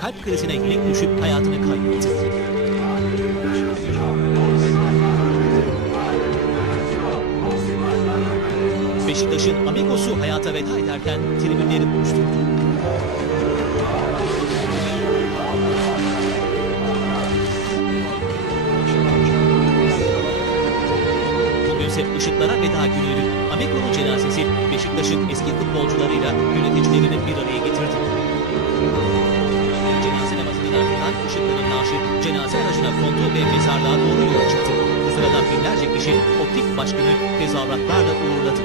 kalp krizine yenik düşüp hayatını kaybetti. Beşiktaş'ın Amigos'u hayata veda ederken tribünleri buluşturdu. Bugünse ışıklara veda günüydü. Amigo'nun cenazesi Beşiktaş'ın eski futbolcularıyla yöneticilerini bir araya getirdi. Ardından ışıkların naaşı cenaze aracına kondu ve mezarlığa doğru yola çıktı. Bu sırada binlerce kişi optik başkanı tezahüratlarla uğurladı.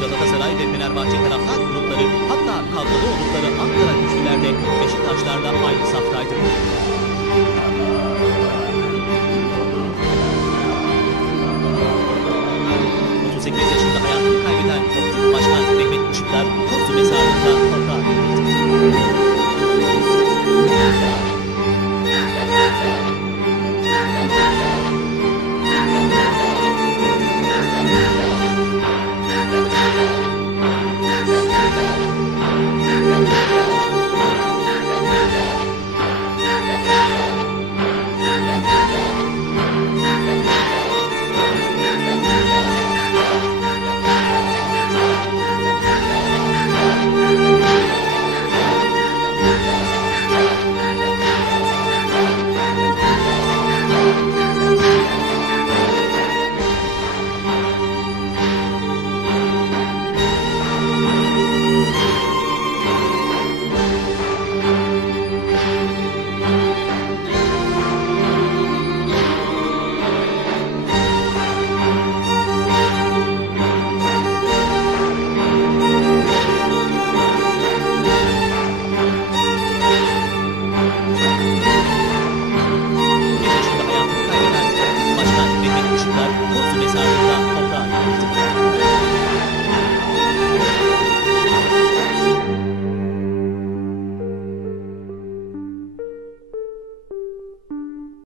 Galatasaray ve Fenerbahçe taraftar grupları hatta kavgalı oldukları Ankara güçlüler de Beşiktaşlarla aynı saftaydı. ...38 yaşında hayatını kaybeden Optik Başkan Mehmet Işıklar... 没想到你们 Bir yaşında hayatını kaybeden Optik Başkan Mehmet Işıklar...